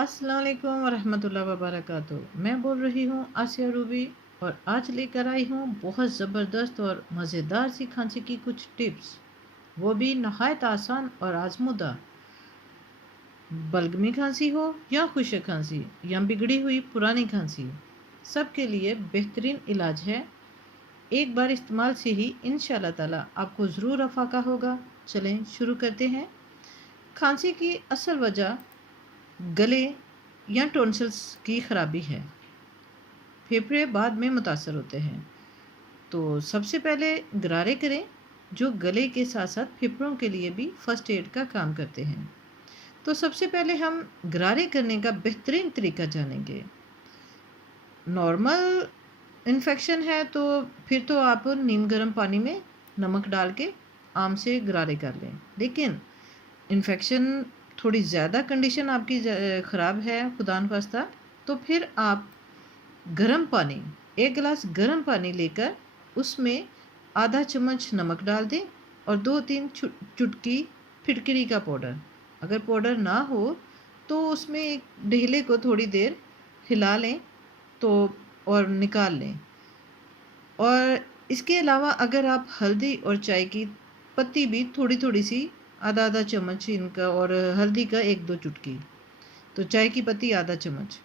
अस्सलाम वालेकुम वरहमतुल्लाहि वबरकातुहू। मैं बोल रही हूँ आसिया रूबी और आज लेकर आई हूँ बहुत ज़बरदस्त और मज़ेदार सी खांसी की कुछ टिप्स, वो भी नहायत आसान और आजमुदा। बलगमी खांसी हो या खुशक खांसी या बिगड़ी हुई पुरानी खांसी, सबके लिए बेहतरीन इलाज है। एक बार इस्तेमाल से ही इंशाल्लाह ताला आपको ज़रूर अफाका होगा। चलें शुरू करते हैं। खांसी की असल वजह गले या टॉन्सिल्स की खराबी है। फेफड़े बाद में मुतासर होते हैं। तो सबसे पहले गरारे करें, जो गले के साथ साथ फेफड़ों के लिए भी फर्स्ट एड का काम करते हैं। तो सबसे पहले हम गरारे करने का बेहतरीन तरीका जानेंगे। नॉर्मल इन्फेक्शन है तो फिर तो आप नीम गर्म पानी में नमक डाल के आम से गरारे कर लें। लेकिन इन्फेक्शन थोड़ी ज़्यादा कंडीशन आपकी ख़राब है खुदा न खास्ता, तो फिर आप गर्म पानी, एक गिलास गर्म पानी लेकर उसमें आधा चम्मच नमक डाल दें और 2-3 चुटकी फिटकरी का पाउडर। अगर पाउडर ना हो तो उसमें एक ढेले को थोड़ी देर हिला लें तो और निकाल लें। और इसके अलावा अगर आप हल्दी और चाय की पत्ती भी थोड़ी थोड़ी सी, आधा आधा चम्मच इनका, और हल्दी का 1-2 चुटकी, तो चाय की पत्ती आधा चम्मच,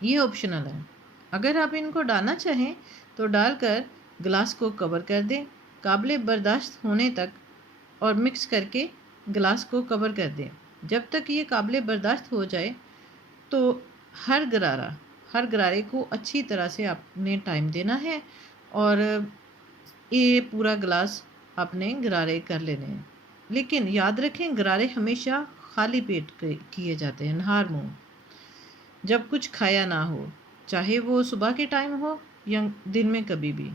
ये ऑप्शनल है। अगर आप इनको डालना चाहें तो डालकर गिलास को कवर कर दें काबिले बर्दाश्त होने तक और मिक्स करके गिलास को कवर कर दें। जब तक ये काबिले बर्दाश्त हो जाए तो हर गरारे को अच्छी तरह से आपने टाइम देना है और ये पूरा गिलास आपने गरारे कर लेने हैं। लेकिन याद रखें, गरारे हमेशा खाली पेट किए जाते हैं, नहार मुँह, जब कुछ खाया ना हो, चाहे वो सुबह के टाइम हो या दिन में कभी भी।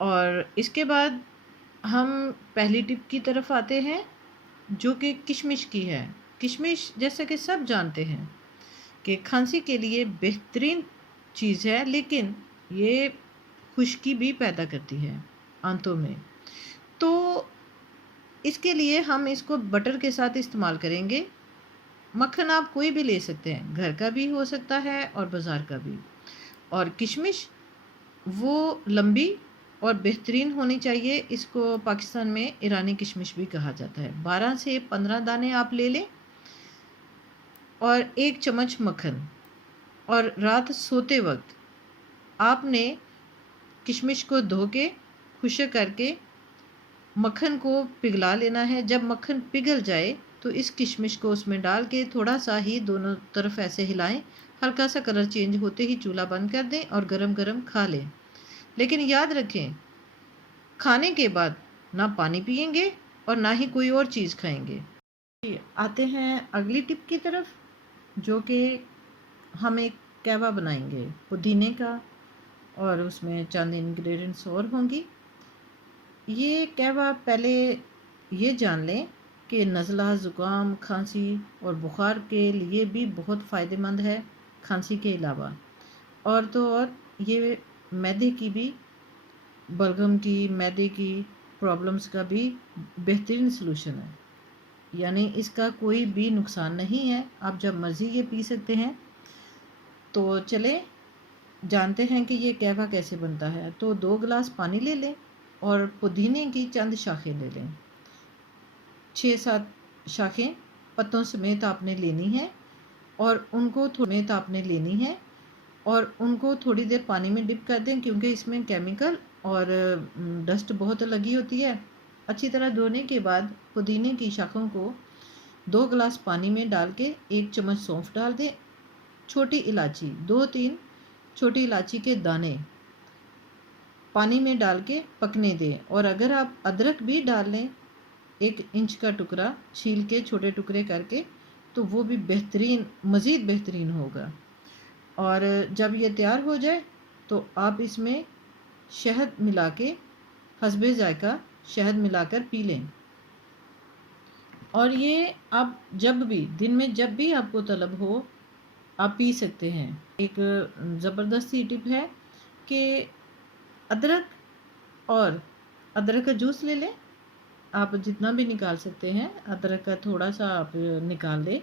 और इसके बाद हम पहली टिप की तरफ आते हैं, जो कि किशमिश की है। किशमिश जैसा कि सब जानते हैं कि खांसी के लिए बेहतरीन चीज़ है, लेकिन ये खुश्की भी पैदा करती है आंतों में। तो इसके लिए हम इसको बटर के साथ इस्तेमाल करेंगे। मक्खन आप कोई भी ले सकते हैं, घर का भी हो सकता है और बाज़ार का भी। और किशमिश वो लंबी और बेहतरीन होनी चाहिए। इसको पाकिस्तान में ईरानी किशमिश भी कहा जाता है। 12 से 15 दाने आप ले लें और 1 चम्मच मक्खन। और रात सोते वक्त आपने किशमिश को धो के खुश्क करके मक्खन को पिघला लेना है। जब मक्खन पिघल जाए तो इस किशमिश को उसमें डाल के थोड़ा सा ही दोनों तरफ ऐसे हिलाएं। हल्का सा कलर चेंज होते ही चूल्हा बंद कर दें और गरम गरम खा लें। लेकिन याद रखें, खाने के बाद ना पानी पिएंगे और ना ही कोई और चीज़ खाएंगे। आते हैं अगली टिप की तरफ, जो कि हम एक कहवा बनाएंगे पुदीने का, और उसमें चंद इंग्रेडिएंट्स और होंगी। ये कहवा पहले ये जान लें कि नज़ला, ज़ुकाम, खांसी और बुखार के लिए भी बहुत फ़ायदेमंद है। खांसी के अलावा और तो और ये मैदे की भी, बलगम की, मैदे की प्रॉब्लम्स का भी बेहतरीन सलूशन है। यानी इसका कोई भी नुकसान नहीं है, आप जब मर्ज़ी ये पी सकते हैं। तो चले जानते हैं कि ये कहवा कैसे बनता है। तो 2 गिलास पानी ले लें और पुदीने की चंद शाखें ले लें। 6-7 शाखें पत्तों समेत आपने लेनी है और उनको थोड़ी देर पानी में डिप कर दें, क्योंकि इसमें केमिकल और डस्ट बहुत लगी होती है। अच्छी तरह धोने के बाद पुदीने की शाखों को 2 गिलास पानी में डाल के 1 चम्मच सौंफ डाल दें। छोटी इलायची, 2-3 छोटी इलायची के दाने पानी में डाल के पकने दें। और अगर आप अदरक भी डाल लें, 1 इंच का टुकड़ा छील के छोटे टुकड़े करके, तो वो भी मज़ीद बेहतरीन होगा। और जब ये तैयार हो जाए तो आप इसमें शहद मिला के, हस्बे जायका शहद मिलाकर पी लें। और ये आप जब भी, दिन में जब भी आपको तलब हो, आप पी सकते हैं। एक ज़बरदस्त सी टिप है कि अदरक का जूस ले लें। आप जितना भी निकाल सकते हैं, अदरक का थोड़ा सा आप निकाल लें,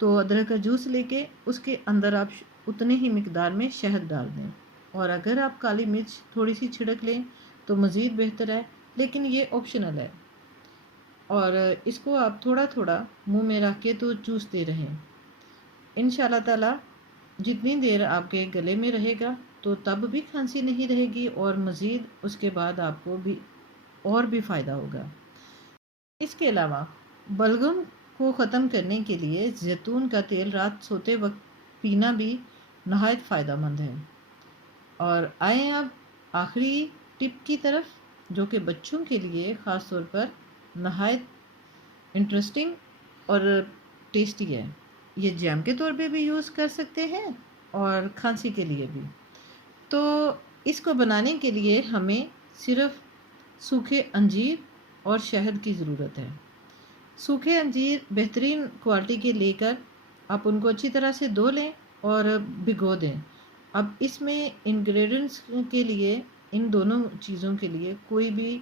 तो अदरक का जूस लेके उसके अंदर आप उतने ही मिकदार में शहद डाल दें, और अगर आप काली मिर्च थोड़ी सी छिड़क लें तो मज़ीद बेहतर है, लेकिन ये ऑप्शनल है। और इसको आप थोड़ा थोड़ा मुंह में रख के तो चूसते रहें। इंशाल्लाह ताला जितनी देर आपके गले में रहेगा तो तब भी खांसी नहीं रहेगी, और मज़ीद उसके बाद आपको भी और भी फ़ायदा होगा। इसके अलावा बलगम को ख़त्म करने के लिए जैतून का तेल रात सोते वक्त पीना भी नहायत फ़ायदेमंद है। और आए अब आखिरी टिप की तरफ, जो कि बच्चों के लिए ख़ास तौर पर नहायत इंटरेस्टिंग और टेस्टी है। ये जैम के तौर पे भी यूज़ कर सकते हैं और खांसी के लिए भी। तो इसको बनाने के लिए हमें सिर्फ सूखे अंजीर और शहद की ज़रूरत है। सूखे अंजीर बेहतरीन क्वालिटी के लेकर आप उनको अच्छी तरह से धो लें और भिगो दें। अब इसमें इंग्रेडिएंट्स के लिए, इन दोनों चीज़ों के लिए कोई भी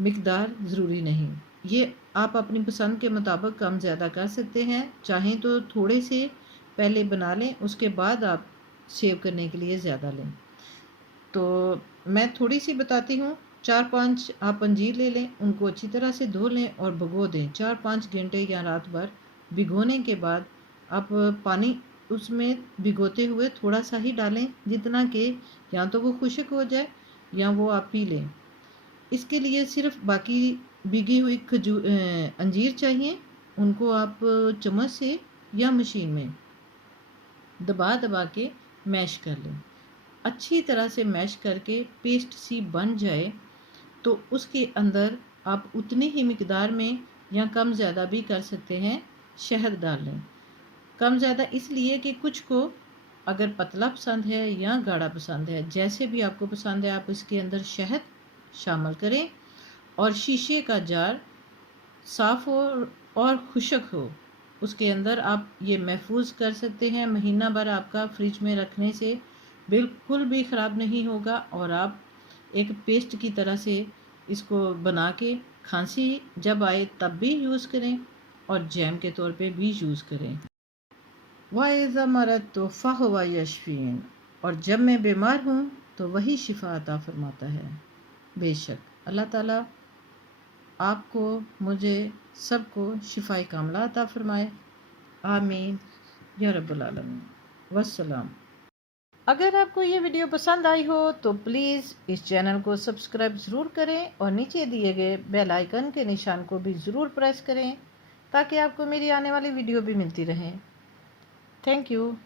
मिकदार ज़रूरी नहीं, ये आप अपनी पसंद के मुताबिक कम ज़्यादा कर सकते हैं। चाहें तो थोड़े से पहले बना लें, उसके बाद आप सेव करने के लिए ज़्यादा लें। तो मैं थोड़ी सी बताती हूँ। 4-5 आप अंजीर ले लें, उनको अच्छी तरह से धो लें और भिगो दें 4-5 घंटे या रात भर। भिगोने के बाद आप पानी उसमें भिगोते हुए थोड़ा सा ही डालें, जितना कि या तो वो खुश्क हो जाए या वो आप पी लें। इसके लिए सिर्फ बाकी भीगी हुई अंजीर चाहिए। उनको आप चम्मच से या मशीन में दबा दबा के मैश कर लें। अच्छी तरह से मैश करके पेस्ट सी बन जाए तो उसके अंदर आप उतनी ही मिकदार में या कम ज़्यादा भी कर सकते हैं शहद डाल लें। कम ज़्यादा इसलिए कि कुछ को अगर पतला पसंद है या गाढ़ा पसंद है, जैसे भी आपको पसंद है, आप इसके अंदर शहद शामिल करें। और शीशे का जार साफ़ हो और खुशक हो, उसके अंदर आप ये महफूज कर सकते हैं। महीना भर आपका फ्रिज में रखने से बिल्कुल भी ख़राब नहीं होगा, और आप एक पेस्ट की तरह से इसको बना के खांसी जब आए तब भी यूज़ करें और जैम के तौर पे भी यूज़ करें। वाइज़ा मरद तो फ़हुवा यशफ़ीन, और जब मैं बीमार हूँ तो वही शिफा अता फरमाता है। बेशक अल्लाह ताला आपको, मुझे, सबको शिफाए कामला अता फरमाए। आमीन या रब्बुल आलमीन। वस्सलाम। अगर आपको ये वीडियो पसंद आई हो तो प्लीज़ इस चैनल को सब्सक्राइब ज़रूर करें और नीचे दिए गए बेल आइकन के निशान को भी ज़रूर प्रेस करें, ताकि आपको मेरी आने वाली वीडियो भी मिलती रहे। Thank you.